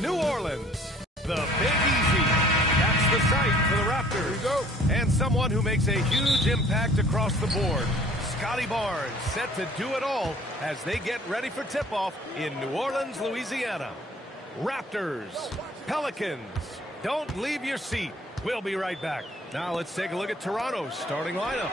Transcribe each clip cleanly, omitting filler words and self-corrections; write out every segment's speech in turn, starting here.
New Orleans, the Big Easy. That's the site for the Raptors. Here we go. And someone who makes a huge impact across the board. Scotty Barnes set to do it all as they get ready for tip-off in New Orleans, Louisiana. Raptors, Pelicans, don't leave your seat. We'll be right back. Now let's take a look at Toronto's starting lineup.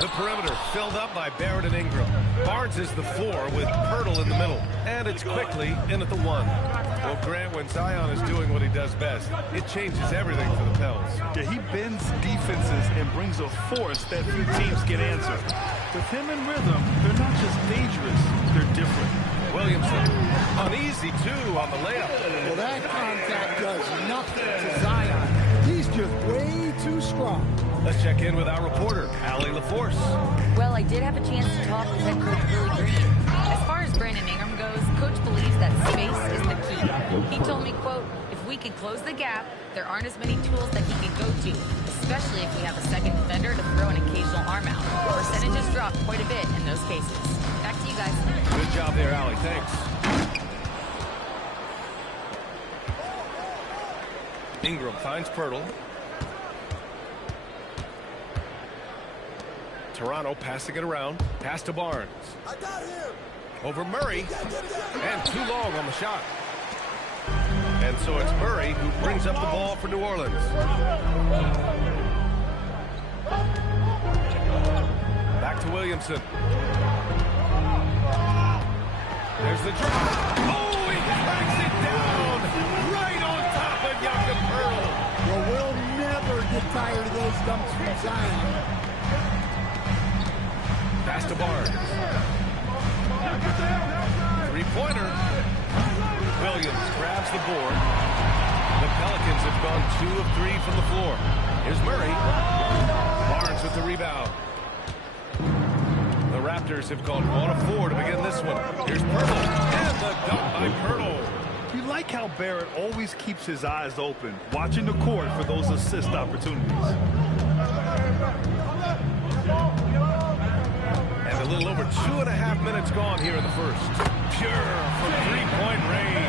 The perimeter filled up by Barrett and Ingram. Barnes is the 4 with Pirtle in the middle. And it's quickly in at the 1. Well, Grant, when Zion is doing what he does best, it changes everything for the Pels. Yeah, he bends defenses and brings a force that few teams can answer. With him in rhythm, they're not just dangerous, they're different. Williamson, uneasy too on the layup. Well, that contact does nothing to Zion. He's just way too strong. Let's check in with our reporter, Allie LaForce. Well, I did have a chance to talk with head coach Billy Green. As far as Brandon Ingram goes, coach believes that space is the key. He told me, quote, if we could close the gap, there aren't as many tools that he can go to, especially if we have a second defender to throw an occasional arm out. Percentages drop quite a bit in those cases. Back to you guys. Good job there, Allie. Thanks. Ingram finds Pirtle. Toronto passing it around. Pass to Barnes. I got him. Over Murray. And too long on the shot. And so it's Murray who brings up the ball for New Orleans. Back to Williamson. There's the drop. Oh, he cracks it down. Right on top of Jakob Pirtle. Well, we'll never get tired of those dunks from Zion. Pass to Barnes. Three-pointer. Williams grabs the board. The Pelicans have gone 2 of 3 from the floor. Here's Murray. Barnes with the rebound. The Raptors have gone 1 of 4 to begin this one. Here's Pirtle. And the dunk by Pirtle. You like how Barrett always keeps his eyes open, watching the court for those assist opportunities. And a little over 2.5 minutes gone here in the first. Pure from three-point range.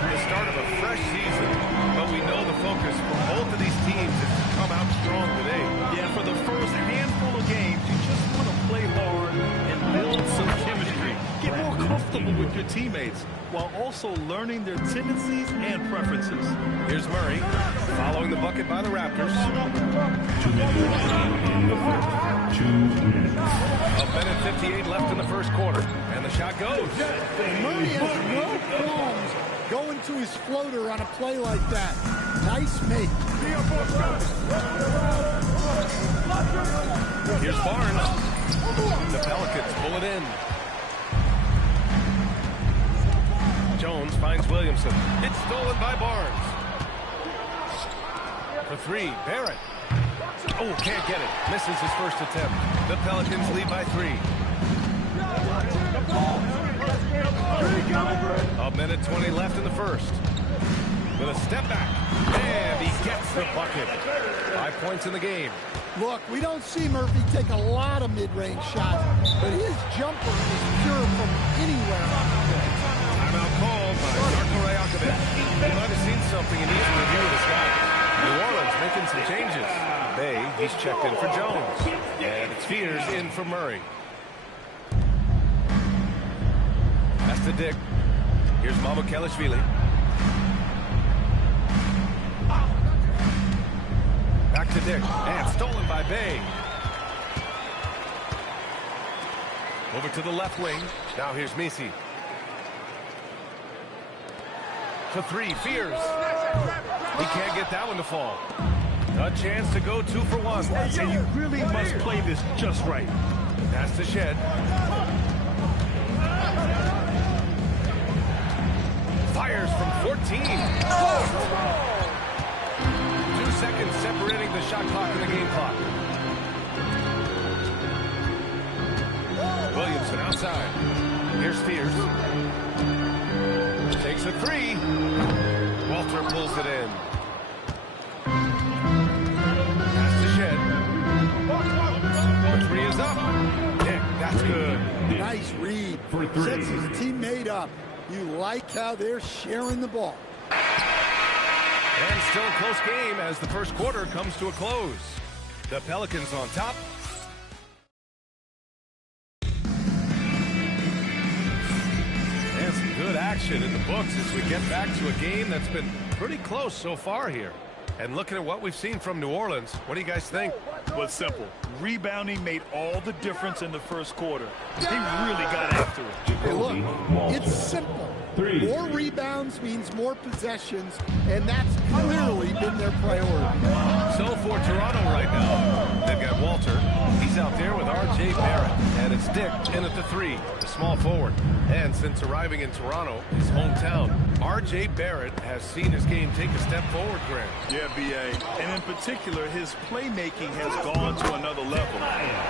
The start of a fresh season, but we know the focus for both of these teams is to come out strong today. Yeah, for the first handful of games, you just want to play hard and build some chemistry. Get more comfortable with your teammates while also learning their tendencies and preferences. Here's Murray, following the bucket by the Raptors. 2 minutes in the first. 2 minutes. A minute 58 left in the first quarter, and the shot goes. Murray has no qualms going to his floater on a play like that. Nice make. Here's Barnes. The Pelicans pull it in. Jones finds Williamson. It's stolen by Barnes. For 3, Barrett. Oh, can't get it. Misses his first attempt. The Pelicans lead by 3. A minute 20 left in the first. With a step back. And he gets the bucket. 5 points in the game. Look, we don't see Murphy take a lot of mid-range shots, but his jumper is pure from anywhere on the court. Timeout called by Darko Rajakovic. He might have seen something he needs to review with his guys. New Orleans making some changes. He's checked in for Jones. And it's Spears in for Murray. That's to Dick. Here's Mamukelashvili. Back to Dick. And stolen by Bay. Over to the left wing. Now here's Misi. For 3, Fears. He can't get that one to fall. A chance to go 2 for 1. And you really must play this just right. Pass to Shed. Fires from 14. 2 seconds separating the shot clock and the game clock. Williamson outside. Here's Spears. Takes a 3. Walter pulls it in. Pass to Shed. The 3 is up. Dick, that's good. Nice read. For 3. Sets his teammate up. You like how they're sharing the ball. And still a close game as the first quarter comes to a close. The Pelicans on top. And some good action in the books as we get back to a game that's been pretty close so far here. And looking at what we've seen from New Orleans, what do you guys think? Well, it's simple. Rebounding made all the difference in the first quarter. They really got after it. Hey, look, it's simple. More rebounds means more possessions, and that's clearly been their priority. So for Toronto right now, they've got Walter. He's out there with R.J. Barrett. And it's Dick in at the three, the small forward. And since arriving in Toronto, his hometown, R.J. Barrett has seen his game take a step forward, Grant. Yeah, B.A. And in particular, his playmaking has gone to another level.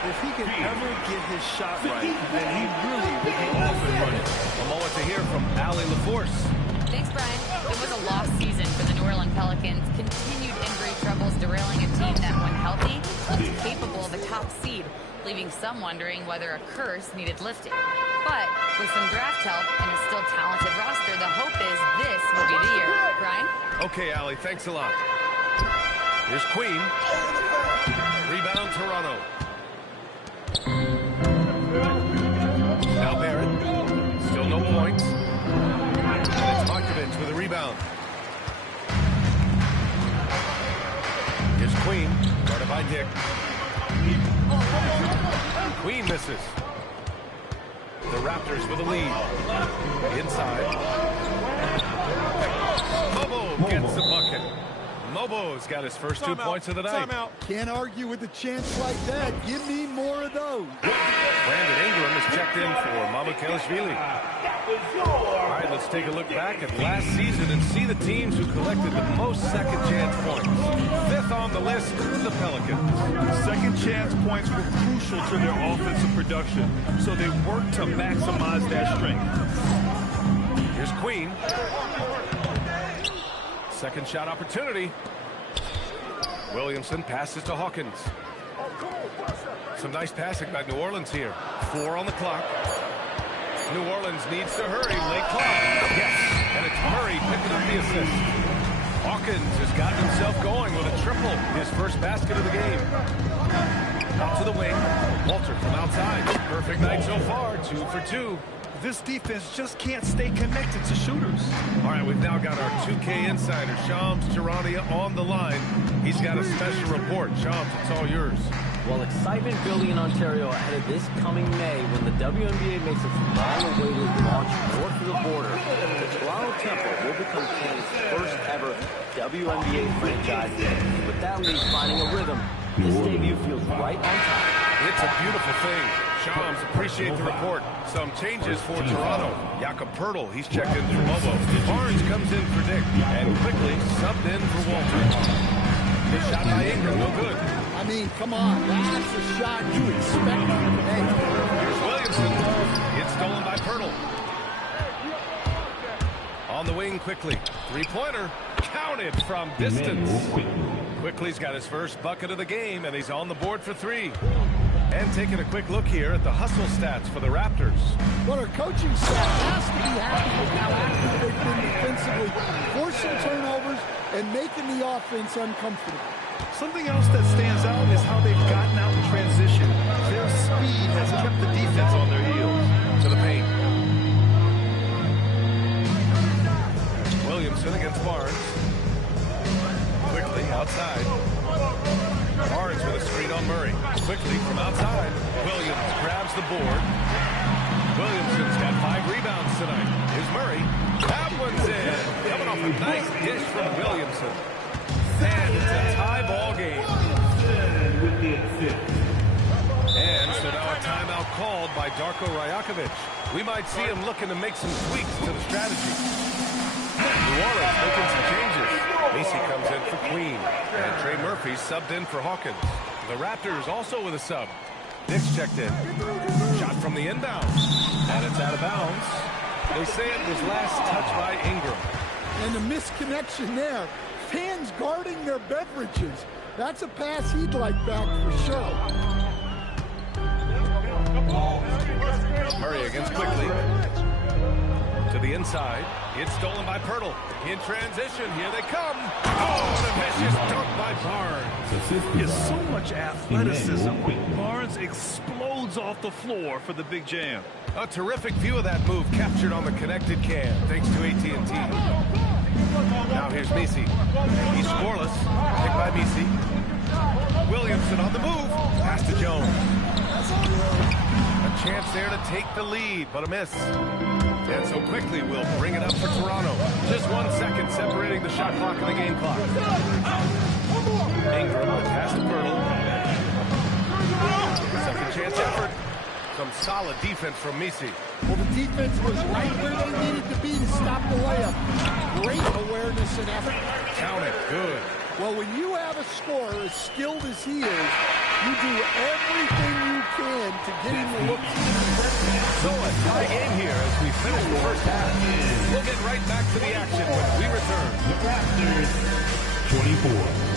If he can ever get his shot right, then he really will be off and running. A moment to hear from Allie LaForce. Thanks, Brian. It was a lost season for the New Orleans Pelicans. Continued injury troubles derailing a team that, when healthy, looked capable of a top seed, leaving some wondering whether a curse needed lifting. But with some draft help and a still talented roster, the hope is this will be the year. Brian? Okay, Allie, thanks a lot. Here's Queen. Rebound, Toronto. Now Barrett. Still no points. And it's Markovich with a rebound. Here's Queen. Guarded by Dick. Queen misses. The Raptors with a lead. Inside. Mobo gets the bucket. Mobo's got his first 2 points of the night. Can't argue with a chance like that. Give me more of those. Brandon Ingram is checked in for Mamukelashvili. All right, let's take a look back at last season and see the teams who collected the most second chance points. Fifth on the list, the Pelicans. Second chance points were crucial to their offensive production, so they worked to maximize their strength. Here's Queen. Second shot opportunity. Williamson passes to Hawkins. Some nice passing by New Orleans here. 4 on the clock. New Orleans needs to hurry. Late clock. Yes. And it's Murray picking up the assist. Hawkins has gotten himself going with a triple. His first basket of the game. Out to the wing. Walter from outside. Perfect night so far. 2 for 2. This defense just can't stay connected to shooters. All right, we've now got our 2K insider, Shams Charania, on the line. He's got a special report. Shams, it's all yours. Well, excitement building in Ontario ahead of this coming May when the WNBA makes its long-awaited launch north of the border. The Toronto Temple will become Canada's first ever WNBA franchise. With that league finding a rhythm, this debut feels right on time. It's a beautiful thing. Shams, appreciate the report. Some changes for Toronto. Jakob Poeltl, he's checked in for Mobo. Barnes comes in for Dick. And quickly subbed in for Walter. Good shot by Ingram, no good. I mean, come on. That's the shot you expect him to make. Here's Williamson. It's stolen by Poeltl. On the wing quickly. Three-pointer. Counted from distance. Quickly's got his first bucket of the game, and he's on the board for 3. And taking a quick look here at the hustle stats for the Raptors. Well, our coaching staff has to be happy with how active they've been defensively, forcing turnovers and making the offense uncomfortable. Something else that stands out is how they've gotten out in transition. Their speed has kept the defense on their heels. To the paint. Williamson against Barnes. Quickly outside. Barnes with a screen on Murray. Quickly from outside. Williams grabs the board. Williamson's got 5 rebounds tonight. Here's Murray. That one's in. Coming off a nice dish from Williamson. And it's a tie ball game. And so now a timeout called by Darko Rajakovic. We might see him looking to make some tweaks to the strategy. New Orleans making some changes. Macy comes in for Queen. And Trey Murphy subbed in for Hawkins. The Raptors also with a sub. Dick's checked in. Shot from the inbound. And it's out of bounds. They say it was last touched by Ingram. And the misconnection there. Fans guarding their beverages. That's a pass he'd like back for sure. Murray against Quickly. To the inside. It's stolen by Pirtle. In transition, here they come. Oh, the vicious dunk by Barnes. There's so much athleticism. Barnes explodes off the floor for the big jam. A terrific view of that move captured on the connected cam, thanks to AT&T. Now here's Messi. He's scoreless. Picked by Messi. Williamson on the move. Pass to Jones. A chance there to take the lead, but a miss. And so quickly we'll bring it up for Toronto. Just 1 second separating the shot clock and the game clock. Ingram, the pass to Pirtle. Second chance effort. Some solid defense from Messi. Well, the defense was right where they needed to be to stop the layup. Great awareness and effort. Count it. Good. Well, when you have a scorer as skilled as he is, you do everything you can to get him to look. So a tie game here as we finish the first half. We'll get right back to the action when we return. The Raptors 24.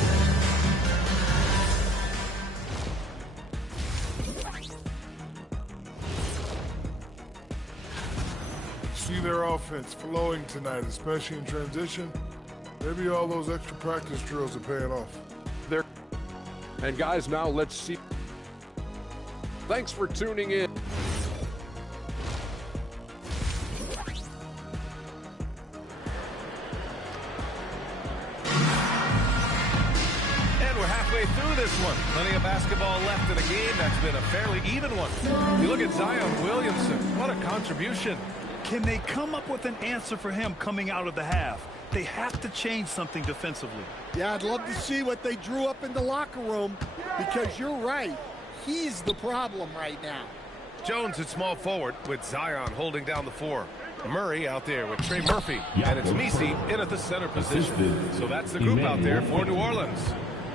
See their offense flowing tonight, especially in transition. Maybe all those extra practice drills are paying off. And guys, now let's see. Thanks for tuning in. And we're halfway through this one. Plenty of basketball left in a game that's been a fairly even one. You look at Zion Williamson. What a contribution. Can they come up with an answer for him coming out of the half? They have to change something defensively. Yeah, I'd love to see what they drew up in the locker room, because you're right. He's the problem right now. Jones at small forward with Zion holding down the four. Murray out there with Trey Murphy. And it's Messi in at the center position. So that's the group out there for New Orleans.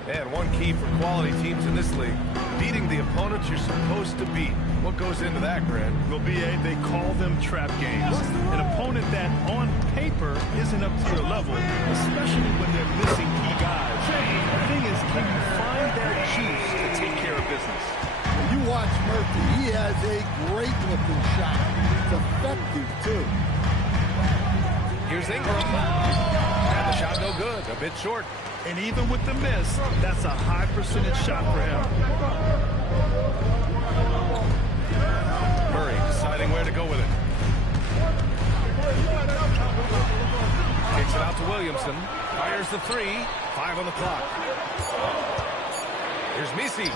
And one key for quality teams in this league, beating the opponents you're supposed to beat. What goes into that, Grant? Well, BA, they call them trap games. An opponent that, on paper, isn't up to your level, especially when they're missing key guys. The thing is, can you find that juice to take care of business? You watch Murphy. He has a great-looking shot. It's effective, too. Here's Ingram. And the shot no good. A bit short. And even with the miss, that's a high percentage shot for him. Murray deciding where to go with it. Kicks it out to Williamson. Fires the three. 5 on the clock. Here's Messi.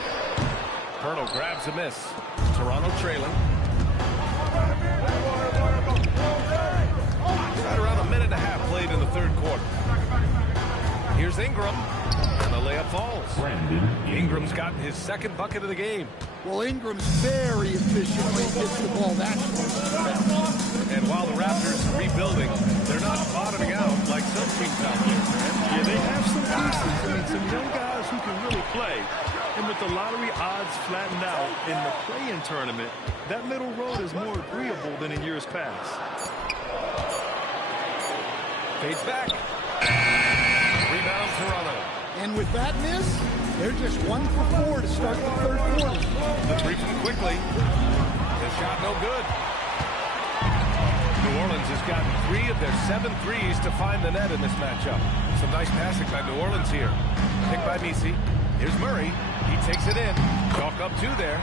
Pirtle grabs a miss. Toronto trailing. Right around a minute and a half played in the third quarter. Here's Ingram, and the layup falls. Ingram's gotten his second bucket of the game. Well, Ingram's very efficiently gets the ball that way. And while the Raptors are rebuilding, they're not bottoming out like some teams out there. Yeah, they have some pieces. I mean, some young guys who can really play. And with the lottery odds flattened out in the play-in tournament, that middle road is more agreeable than in years past. Fades back. Rebound Toronto. And with that miss, they're just 1 for 4 to start the third quarter. The three from quickly. The shot no good. New Orleans has gotten 3 of their 7 threes to find the net in this matchup. Some nice passing by New Orleans here. Picked by Messi. Here's Murray. He takes it in. Chalk up 2 there.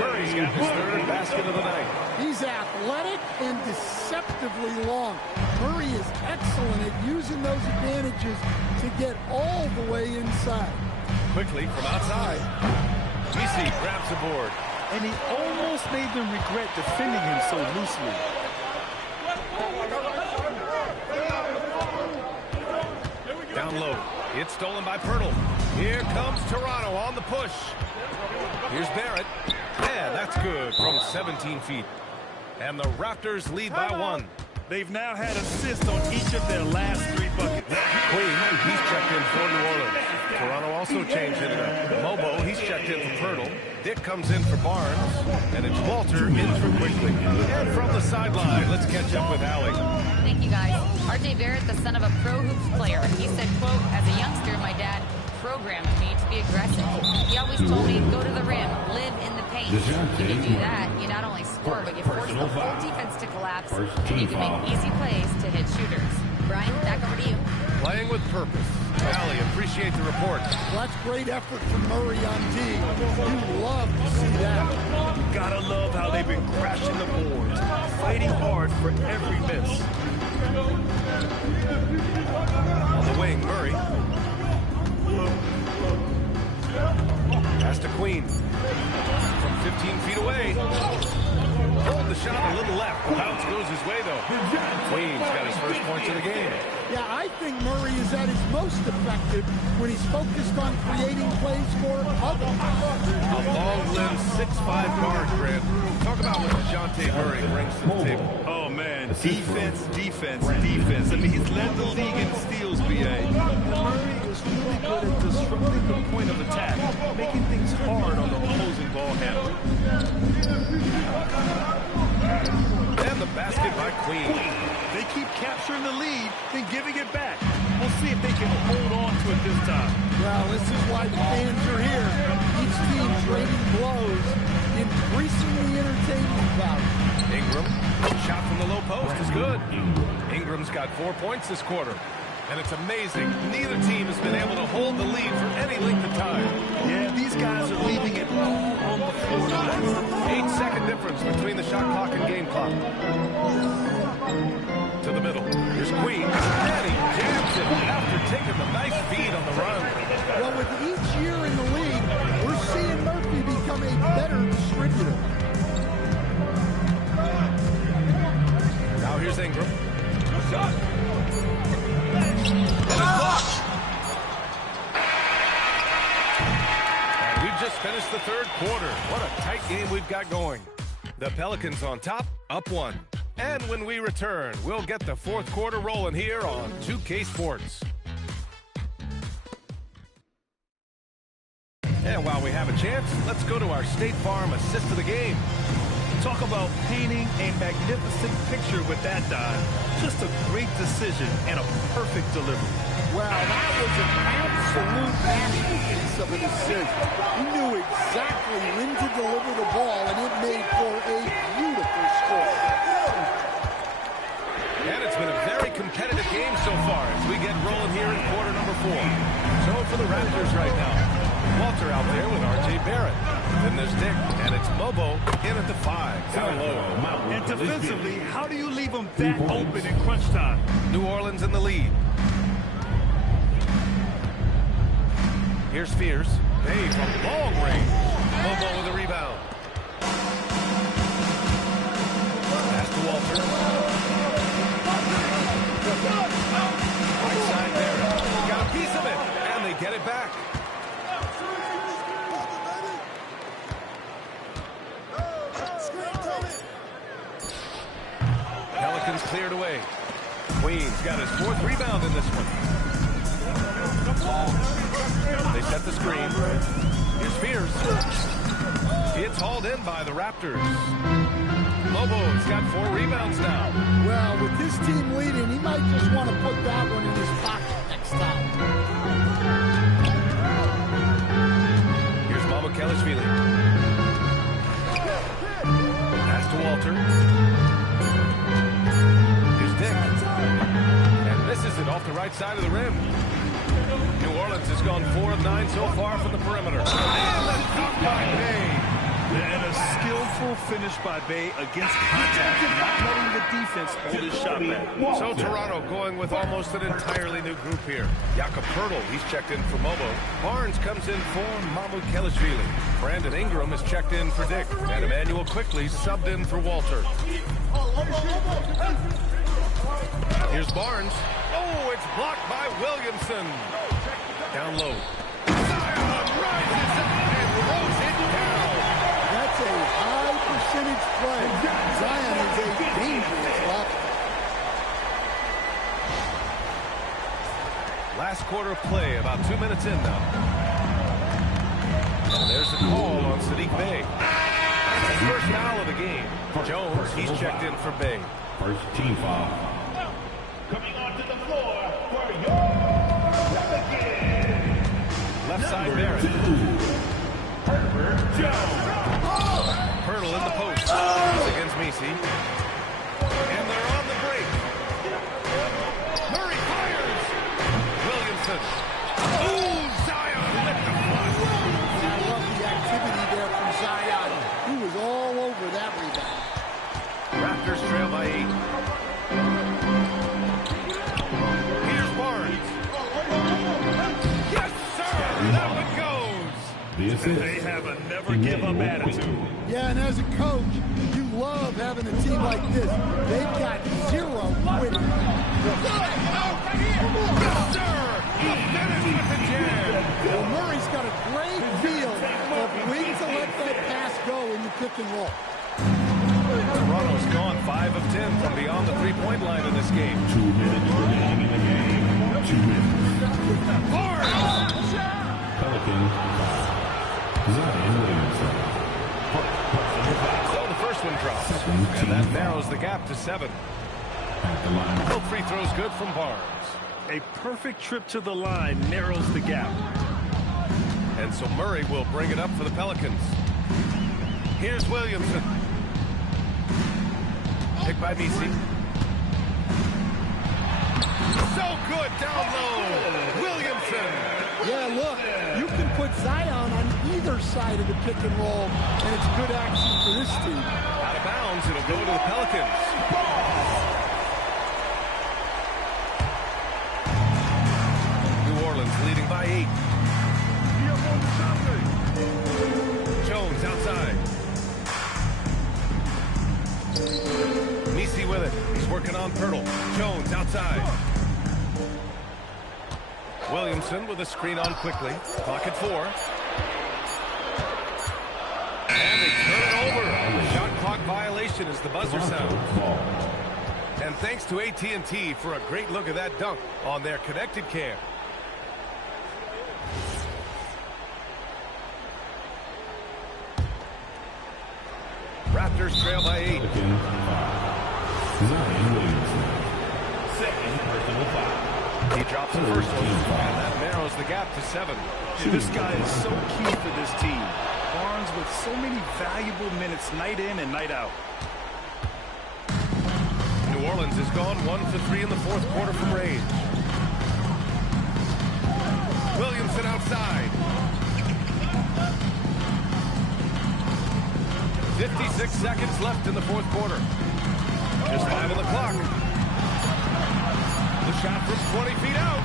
Murray's got his third basket of the night. He's athletic and deceptively long. Murray is excellent at using those advantages to get all the way inside. Quickly from outside. Messi grabs the board. And he almost made them regret defending him so loosely. Down low. It's stolen by Pirtle. Here comes Toronto on the push. Here's Barrett. And that's good from 17 feet. And the Raptors lead by 1. They've now had assists on each of their last 3 buckets. Queen, he's checked in for New Orleans. Toronto also changed it up. Mobo, he's checked in for Pirtle. Dick comes in for Barnes. And it's Walter in for Quickly. And from the sideline, let's catch up with Allie. Thank you, guys. R.J. Barrett, the son of a pro hoops player. He said, quote, as a youngster, my dad programmed me to be aggressive. He always told me, go to the rim, live in the paint. When you do that, you not only score, but you force the whole defense to collapse, and you can make easy plays to hit shooters. Brian, back over to you. Playing with purpose. Allie, appreciate the report. Well, that's great effort from Murray on D. You love to see that. You gotta love how they've been crashing the boards, fighting hard for every miss. On the wing, Murray. Pass to Queen. From 15 feet away. Hold the shot a little left. Bounce goes his way, though. Queen's got his first points of the game. Yeah, I think Murray is at his most effective when he's focused on creating plays for others. A long-limbed 6'5" guard, Grant. Talk about what DeJounte Murray brings to the table. Oh, man. Defense, defense, defense. I mean, he's led the league in steals, B.A. Murray is really good at disrupting the point of attack, making things hard on the opposing ball handler. And the basket by Queen. They keep capturing the lead, then giving it back. We'll see if they can hold on to it this time. Well, this is why the fans are here. Each team trading blows, increasing the entertainment value. Ingram, shot from the low post is good. Ingram's got 4 points this quarter. And it's amazing, neither team has been able to hold the lead for any length of time. Yeah, these guys are leaving it all on the floor tonight. 8-second difference between the shot clock and game clock. To the middle. Here's Queen. And he jams it after taking the nice feed on the run. Well, with each year in the league, we're seeing Murphy become a better distributor. Now here's Ingram. Shot. And it's blocked. And we've just finished the third quarter. What a tight game we've got going. The Pelicans on top, up 1. And when we return, we'll get the fourth quarter rolling here on 2K Sports. And while we have a chance, let's go to our State Farm assist of the game. Talk about painting a magnificent picture with that dive. Just a great decision and a perfect delivery. Well, that was an absolute masterpiece of a decision. He knew exactly when to deliver the ball, and it made for a beautiful score. And it's been a very competitive game so far as we get rolling here in quarter number 4. So for the Raptors right now, Walter out there with R.J. Barrett. Then there's Dick, and it's Mobo in at the 5, down low. And defensively, how do you leave them that open in crunch time? New Orleans in the lead. Here's Fears. Hey, from long range. Mobo with a rebound. Pass to Walter. Right side there. Got a piece of it, and they get it back. Pelicans cleared away. Queen's got his 4th rebound in this one. They set the screen. Here's Fears. It's hauled in by the Raptors. Lobo's got 4 rebounds now. Well, with this team leading, he might just want to put that one in his pocket next time. Here's Mamukelashvili. Pass to Walter. Here's Dick. And misses it off the right side of the rim. New Orleans has gone 4 of 9 so far from the perimeter. And the dunk by Bay. And a skillful finish by Bay against contact, not letting the defense hold his shot back. So Toronto going with almost an entirely new group here. Jakob Poeltl, he's checked in for Mobo. Barnes comes in for Mamukelashvili. Brandon Ingram is checked in for Dick. And Emmanuel quickly subbed in for Walter. Here's Barnes. Oh, it's blocked by Williamson. Down low. Zion rises up and throws it down. That's a high percentage play. Zion is a dangerous weapon. Last quarter of play, about 2 minutes in now. And there's the call on Sadiq Bey. That's his first foul of the game. Jones, he's checked in for Bey. First team foul. Coming onto the floor for your Pelicans. Barrett. Hurdle in the post against Messi. And they're on the break. Murray fires. Williamson. Oh, Zion with the flush. I love the activity there from Zion. He was all over that rebound. Raptors trail by 8. Here's Barnes. Yes, sir. That one goes. They have a never-give-up attitude. Yeah, and as a coach, you love having a team like this. They've got zero quitting. Yes, sir. He finished with the jam. Well, Murray's got a great feel of when to let that pass go in the pick and roll. Toronto's gone 5 of 10 from beyond the three-point line in this game. 2 minutes remaining in the game. 2 minutes. Barnes. Pelicans. Zion Williamson. So the first one drops, and that narrows the gap to 7. At the line. Both free throws good from Barnes. A perfect trip to the line narrows the gap. And so Murray will bring it up for the Pelicans. Here's Williamson. Picked by Messi. So good down low. Williamson. Yeah, look, you can put Zion on either side of the pick and roll, and it's good action for this team. Out of bounds, it'll go to the Pelicans. New Orleans leading by 8. Jones outside. Messi with it. He's working on Pirtle. Jones outside. Williamson with a screen on quickly. Clock at 4. And they turn it over. Shot clock violation as the buzzer sounds. And thanks to AT&T for a great look at that dunk on their connected cam. Raptors trail by 8. Zion Williamson. Second personal foul. He drops the first one, and that narrows the gap to 7. This guy is so key for this team. Barnes with so many valuable minutes night in and night out. New Orleans has gone 1 for 3 in the fourth quarter from range. Williamson outside. 56 seconds left in the fourth quarter. Just 5 on the clock. The shot from 20 feet out.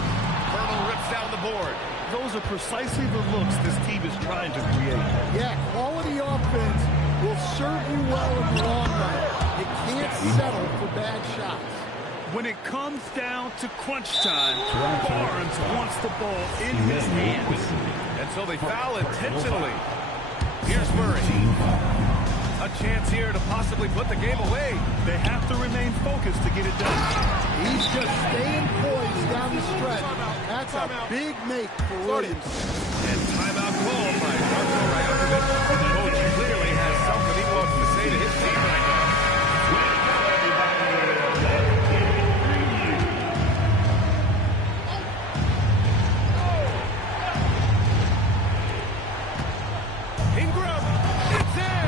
Pirtle rips down the board. Those are precisely the looks this team is trying to create. Yeah, quality offense will serve you well in the long run. You can't settle for bad shots. When it comes down to crunch time, Barnes wants the ball in his hands. And so they foul intentionally. Here's Murray. A chance here to possibly put the game away. They have to remain focused to get it done. He's just staying poised down the stretch. That's a big make for Williams. And timeout called by Marko Rajakovic. The coach clearly has something he wants to say to his team right now. Ingram, it's in!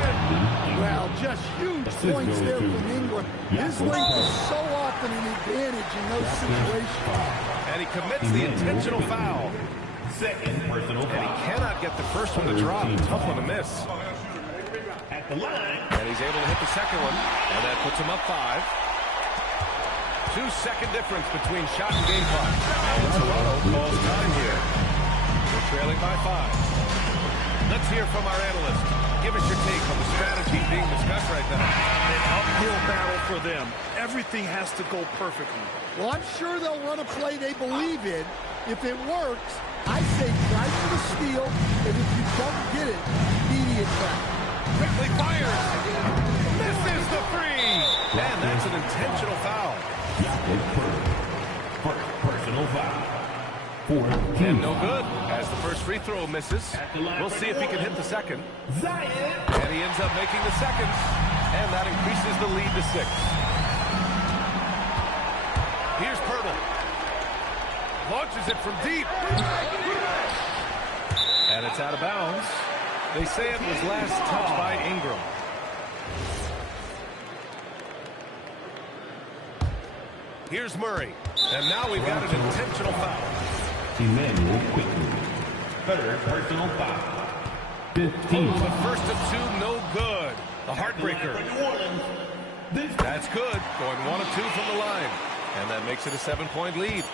Well, just huge points there from Ingram. His length is so often an advantage in those situations. And he commits the intentional foul. Second personal And he foul. cannot get the first one to drop. Tough one to miss. At the line. And he's able to hit the second one. And that puts him up 5. 2-second difference between shot and game clock. And Toronto calls time here. They're trailing by 5. Let's hear from our analyst. Give us your take on the strategy being discussed right now. An uphill battle for them. Everything has to go perfectly. Well, I'm sure they'll run a play they believe in. If it works, I say try for the steal, and if you don't get it, immediate foul. Quickly fires. Misses the 3. And that's an intentional foul. Personal foul. And no good, as the first free throw misses. We'll see if he can hit the second. And he ends up making the second. And that increases the lead to 6. Here's Pirtle. Launches it from deep. And it's out of bounds. They say it was last touched by Ingram. Here's Murray. And now we've got an intentional foul. Emmanuel quickly. Third personal foul. 15. Oh, the first of two, no good. The heartbreaker. That's good. Going 1 of 2 from the line. And that makes it a 7-point lead.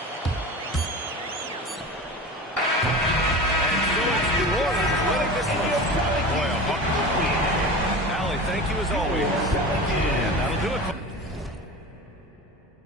And so it's New Orleans winning this one. Boy, Allie, thank you as always. And that'll do it.